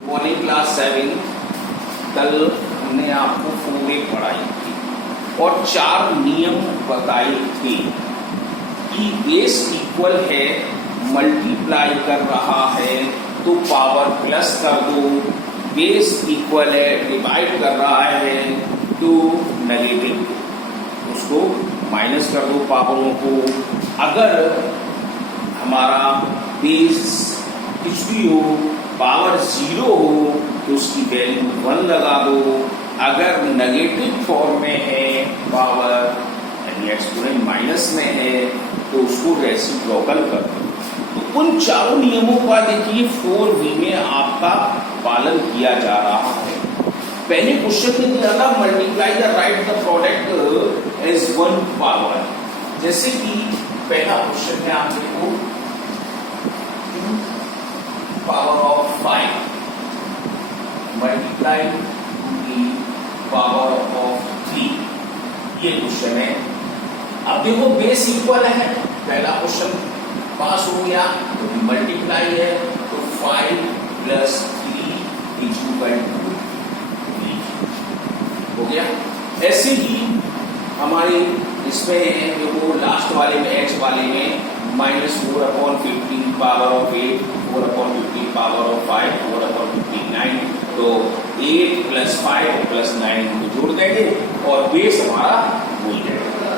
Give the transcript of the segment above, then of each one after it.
Morning class 7 कल हमने आपको 4A पढ़ाई थी और 4 नियम बताए थे कि बेस इक्वल है, मल्टीप्लाई कर रहा है तो पावर प्लस कर दो, बेस इक्वल है डिवाइड कर रहा है तो नेगेटिव उसको माइनस कर दो पावरों को। अगर हमारा बेस कुछ भी हो, पावर 0 हो तो उसकी वैल्यू 1 लगा दो। अगर नेगेटिव फॉर्म में है पावर यानी एक्सपोनेंट माइनस में है तो उसको रेसिप्रोकल कर दो। तो उन चारों नियमों का देखिए 4B में आपका पालन किया जा रहा है। पहले क्वेश्चन में दिया था multiply the right the product as 1 power. जैसे कि पहला क्वेश्चन है आप देखो power of 5 multiply the power of 3, ये क्वेश्चन है। अब देखो बेस इक्वल है, पहला क्वेश्चन पास हो गया तो मल्टीप्लाई है तो 5 प्लस 3 इज इक्वल टू 3 हो गया। ऐसे ही हमारे इसमें देखो लास्ट वाले में x वाले में -4/15 पावर ऑफ 8, 4/15 पावर ऑफ 5, 4/15 9, तो 8 प्लस 5 प्लस 9 को जोड़ देंगे और बेस हमारा भूल जाएगा।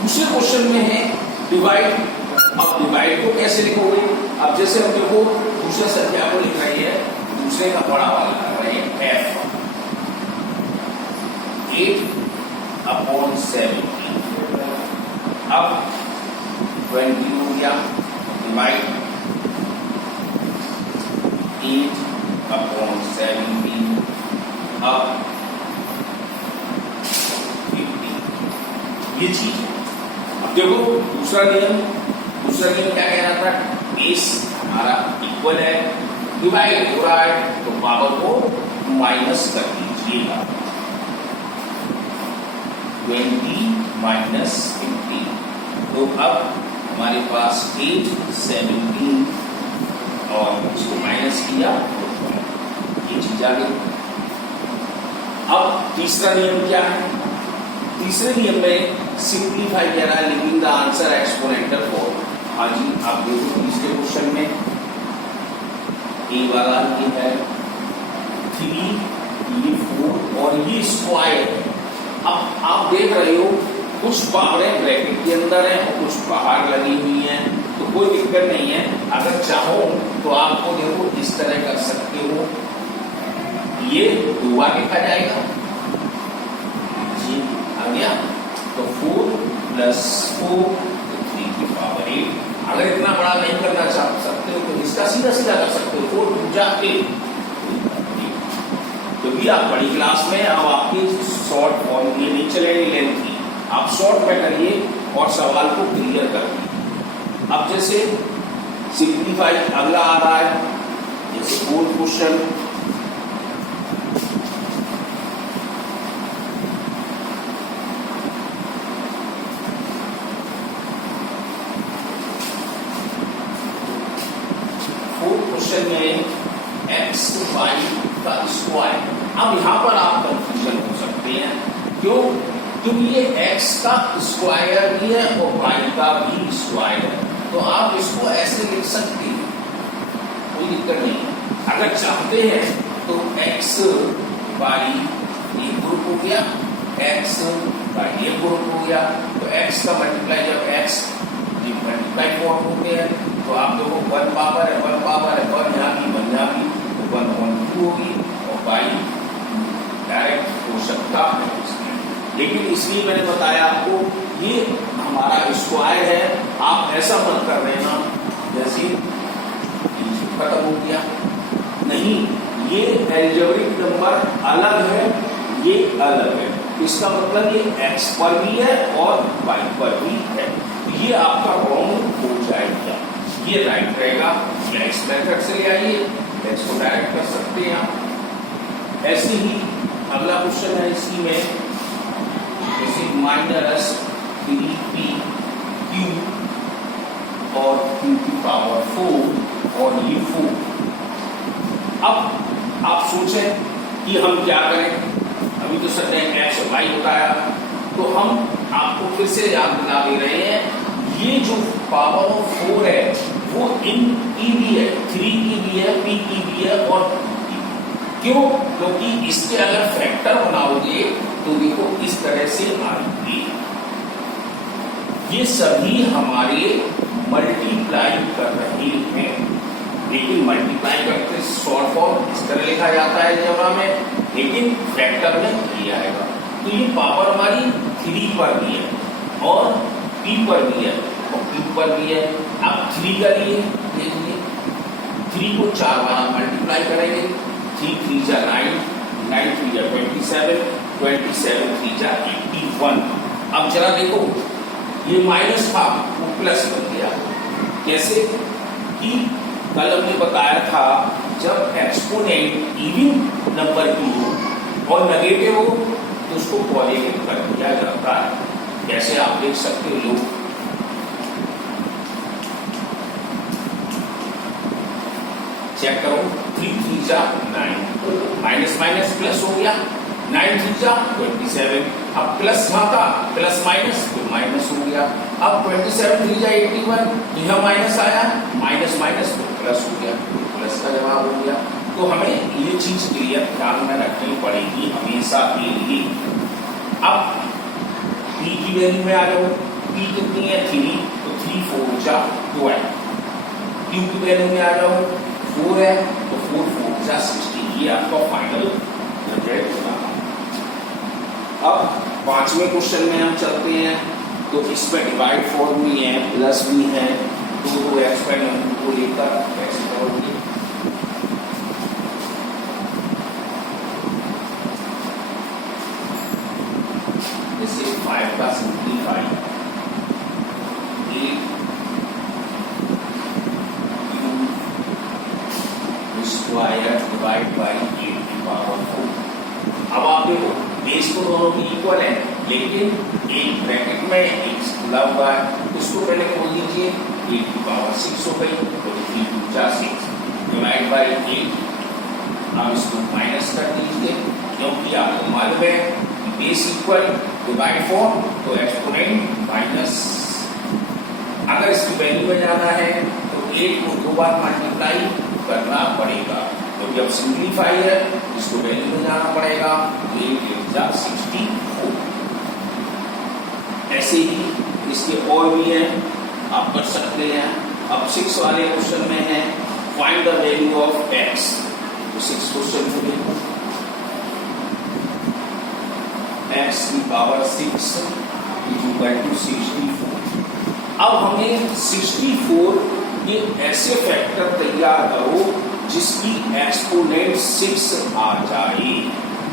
दूसरे क्वेश्चन में है डिवाइड। अब डिवाइड को कैसे लिखोगे? अब जैसे हम देखो दूसरे संख्या को लिख रही है, दूसरे का बड़ा वाला लिख रहे हैं f 8/17। अब 20 हो गया डिवाइड 8/17 अब 50, ये चीज। अब देखो दूसरा नियम क्या कह रहा था? बेस हमारा इक्वल है, डिवाइड हो रहा है तो पावर को माइनस कर दीजिएगा। 20 माइनस 50, तो अब हमारे पास 8 17 और इसको माइनस किया, ये चीज आ गई। अब तीसरा नियम क्या है? तीसरे नियम में सिंप्लीफाई कह रहा है living the answer exponential form. हाँ जी, आप देखो तीसरे क्वेश्चन में ए वाला ये है 3, ये 4 और ये स्क्वायर। अब आप देख रहे हो कुछ पावरें ब्रैकेट के अंदर हैं और कुछ बाहर लगी हुई हैं, तो कोई दिक्कत नहीं है। अगर चाहो तो आपको देखो इस तरह कर सकते हो, ये 2 बार लिखा जाएगा जी, आ गया तो 4 प्लस 4 3 की पावर 8। अगर इतना बड़ा नहीं करना चाह सकते हो तो इसका सीधा सीधा कर सकते हो, 4 दूजा 8। तो भी आप बड़ी क्लास में अब आपकी शॉर्ट फॉर्म ये नहीं चलेगी लेंथ की, आप शॉर्ट में करिए और सवाल को क्लियर कर दीजिए। अब जैसे सिंप्लीफाई अगला आ रहा है, जैसे 4th क्वेश्चन में x y का स्क्वायर। अब यहां पर आप कंफ्यूजन हो सकते हैं, क्यों? क्योंकि ये x का स्क्वायर भी है और y का भी स्क्वायर है, तो आप इसको ऐसे लिख सकते हैं, कोई दिक्कत नहीं है। अगर चाहते हैं तो x y ये ग्रुप हो गया, x y ये ग्रुप हो गया, तो x का मल्टीप्लाई जब x मल्टीप्लाई फॉर्म होते हैं तो आप देखो 1 पावर है 1 पावर है 1 यहाँ की 1 यहाँ की, तो 1/2 होगी और बाई डायरेक्ट हो सकता है इसमें। लेकिन इसलिए मैंने बताया आपको ये हमारा स्क्वायर है, आप ऐसा मत कर रहे ना जैसे खत्म हो गया, नहीं, ये एल्जेब्रिक नंबर अलग है, ये अलग है, इसका मतलब ये x पर भी है और y पर भी है, ये आपका रॉन्ग हो जाएगा, ये राइट रहेगा। x मेथड से ले आइए, x को डायरेक्ट कर सकते हैं आप। ऐसे ही अगला क्वेश्चन है इसी में, जैसे -3p q और q की पावर 4 और ये 4 अब आप सोचें कि हम क्या करें। अभी तो सर ने एक्स और वाई बताया, तो हम आपको फिर से याद दिला दे रहे हैं, ये जो पावर ऑफ 4 है वो इन की भी है, 3 की भी है, p की भी है और क्यों? क्योंकि इसके अगर फैक्टर बनाओगे तो देखो इस तरह से आएंगे। ये सभी हमारे मल्टीप्लाई कर रहे हैं, लेकिन मल्टीप्लाई करते शॉर्ट फॉर्म इस तरह लिखा जाता है जमा में, लेकिन फैक्टर में नहीं आएगा। तो ये पावर हमारी 3 पर भी है और p पर भी है और q पर भी है। अब 3 का लिए देखिए, 3 को 4 बार मल्टीप्लाई करेंगे, 3 3 जा 9, 9 3 जा 27, 27 3 जा 81। अब जरा देखो, ये माइनस था वो प्लस बन गया। कैसे? कि कल हमने बताया था जब एक्सपोनेंट इवन नंबर की हो और नेगेटिव हो तो उसको पॉजिटिव कर दिया जाता है। जैसे आप देख सकते हो, लोग चेक करो, 3 3 जा 9, माइनस माइनस प्लस हो गया, 9 3 जा 27। अब प्लस था, प्लस माइनस तो माइनस हो गया। अब 27 3 जा 81, यह माइनस आया, माइनस माइनस तो प्लस हो गया, प्लस का जवाब हो गया। तो हमें ये चीज क्लियर ध्यान में रखनी पड़ेगी हमेशा के लिए। अब p की वैल्यू में आ जाओ, p कितनी है 3, तो 3 4 जा 12। q की वैल्यू में आ जाओ, 4 है तो 4 4 जा 16। ये आपका फाइनल रिजल्ट होगा। अब 5वें क्वेश्चन में हम चलते हैं, तो इसमें डिवाइड फॉर्म भी है, प्लस भी है, तो एक्सपेरिमेंट को लेकर कैसे करोगे। जैसे 5 का सिंप्लीफाई, 8 स्क्वायर डिवाइड बाई 8 की पावर 4। अब आप देखो बेस तो दोनों भी इक्वल है, लेकिन एक ब्रैकेट में एक खुला हुआ है, इसको पहले खोल दीजिए, 8 की पावर 6 हो गई, तो 3 2 जा 6 डिवाइड बाई 8। अब इसको माइनस कर दीजिए, क्योंकि आपको मालूम है बेस इक्वल डिवाइड फॉर्म, तो एक्सपोनेंट माइनस। अगर इसकी वैल्यू में जाना है तो 8 को 2 बार मल्टीप्लाई करना पड़ेगा, तो जब सिंप्लीफाई है इसको वैल्यू में जाना पड़ेगा, 8 8 जा 64। ऐसे ही इसके और भी है, आप कर सकते हैं। अब 6 वाले क्वेश्चन में है find the value of x। तो 6 क्वेश्चन को देखो, x की पावर 6 इज इक्वल टू 64। अब हमें 64 के ऐसे फैक्टर तैयार करो जिसकी एक्सपोनेंट 6 आ जाए,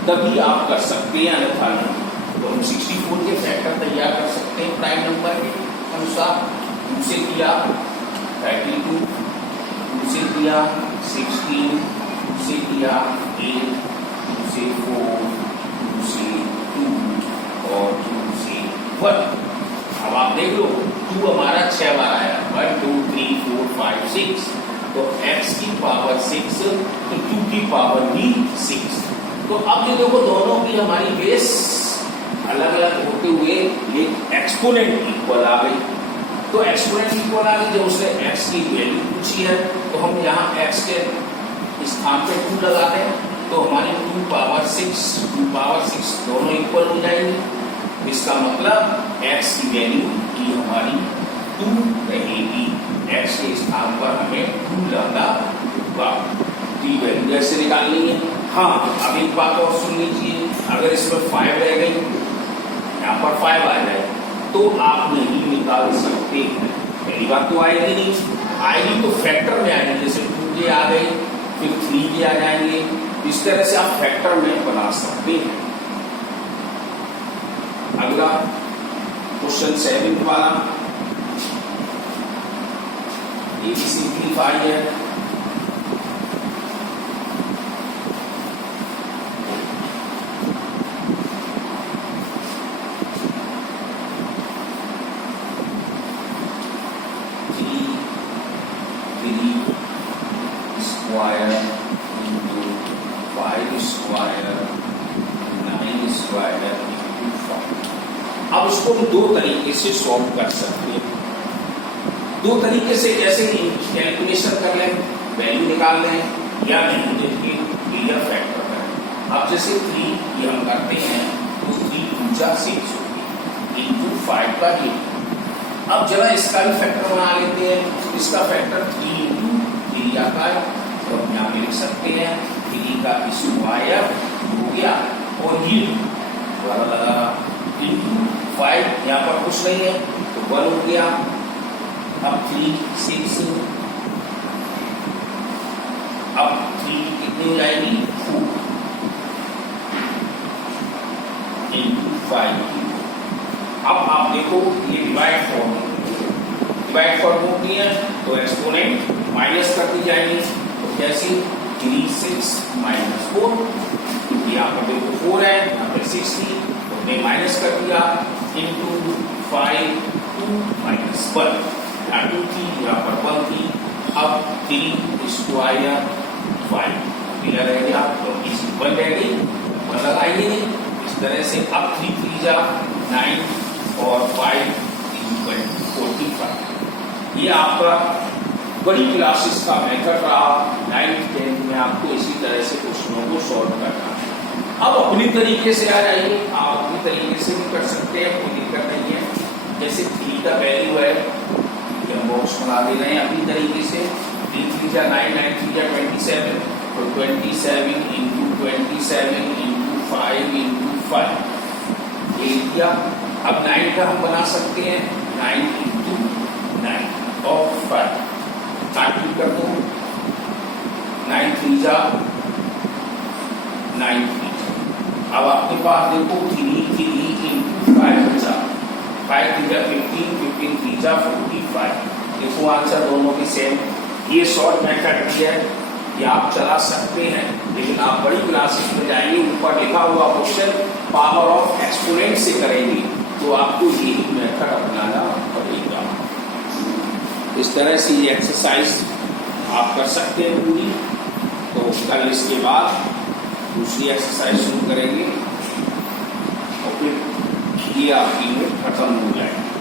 तभी आप कर सकते हैं, अन्यथा नहीं। तो हम 64 के फैक्टर तैयार कर सकते हैं प्राइम नंबर के अनुसार। 2 से किया 32, 2 से किया 16, 2 से किया 8, 2 से 4, 2 से 2 और 2 से 1। अब आप देख लो 2 हमारा 6 बार आया, 1 2 3 4 5 6, तो x की पावर 6 तो 2 की पावर भी 6। तो अब ये देखो दोनों की हमारी बेस अलग अलग होते हुए ये एक्सपोनेंट इक्वल आ गई। तो एक्सपोनेंट इक्वल आ गई, जब उसने x की वैल्यू पूछी है तो हम यहाँ x के स्थान पे 2 लगाते हैं, तो हमारी 2 पावर 6 दोनों इक्वल हो जाएंगे। इसका मतलब x की वैल्यू की हमारी 2 रहेगी, x के स्थान पर हमें 2 लगाना होगा। की वैल्यू ऐसे निकालनी है। हाँ, अब एक बात और सुन लीजिए, अगर इसमें 5 रह गई, यहाँ पर 5 आ जाए तो आप नहीं निकाल सकते। पहली बात तो आएगी नहीं, आएगी तो फैक्टर में आएगी, जैसे 2 के आ गए फिर 3 के आ जाएंगे, इस तरह से आप फैक्टर में बना सकते हैं। अगला क्वेश्चन 7 वाला, ये भी सिंप्लीफाई है। स्क्वायर उसको हम दो तरीके से सॉल्व कर सकते हैं। दो तरीके से, कैसे कैलकुलेशन कर लें, वैल्यू निकाल लें, या वैल्यू देख के क्लियर फैक्टर करें। अब जैसे 3 ये हम करते हैं तो 3 2 6 होगी इंटू 5 का ये। अब जरा इसका भी फैक्टर बना लेते हैं। इसका फैक्टर 3 इंटू 3 आता है, तो हम यहाँ पे लिख सकते हैं 3 का स्क्वायर हो गया और ये द्वारा लगा इंटू 5, यहाँ पर कुछ नहीं है तो 1 हो गया। अब 3 6, अब 3 कितनी हो जाएगी 4 इंटू 5। अब आप देखो ये डिवाइड फॉर्म होती है तो एक्सपोनेंट माइनस करती जाएंगी। तो कैसी 3 6 माइनस 4, क्योंकि यहाँ पर देखो 4 है, यहाँ पर 6 थी तो हमने माइनस कर दिया इंटू 5 2 माइनस 1, यहाँ 2 थी यहाँ पर 1 थी। अब 3 स्क्वायर 5 क्लियर रह गया, तो इस 1 रह गई, 1 लगाइए नहीं इस तरह से। अब 3 3 जा 9 और 5 45। ये आपका बड़ी क्लासेस का मेथड रहा। 9th 10th में आपको इसी तरह से क्वेश्चनों को सॉल्व करना है। अब अपनी तरीके से आ जाइए, आप अपनी तरीके से भी कर सकते हैं, कोई दिक्कत नहीं है। जैसे 3 का वैल्यू है, हम बॉक्स बना दे रहे हैं अपनी तरीके से। 3 3 जा 9 9 3 जा 27, तो 27 इंटू 27 इंटू 5 इंटू 5 ये दिया। अब 9 का हम बना सकते हैं 9 इंटू 9 और 5 काटी कर दो। 9 3 जा 9 3। अब आपके पास देखो 3 3 इंटू 5 बचा, 5 3 जा 15 15 3 जा 45। देखो आंसर दोनों के सेम। ये शॉर्ट मेथड है, ये आप चला सकते हैं, लेकिन आप बड़ी क्लासेस में जाएंगे, ऊपर लिखा हुआ क्वेश्चन पावर ऑफ एक्सपोनेंट से करेंगे तो आपको यही मेथड अपनाना पड़ेगा। इस तरह से ये एक्सरसाइज आप कर सकते हैं पूरी। तो कल इसके बाद दूसरी एक्सरसाइज शुरू करेंगे और फिर ये आपकी में खत्म हो जाएगी।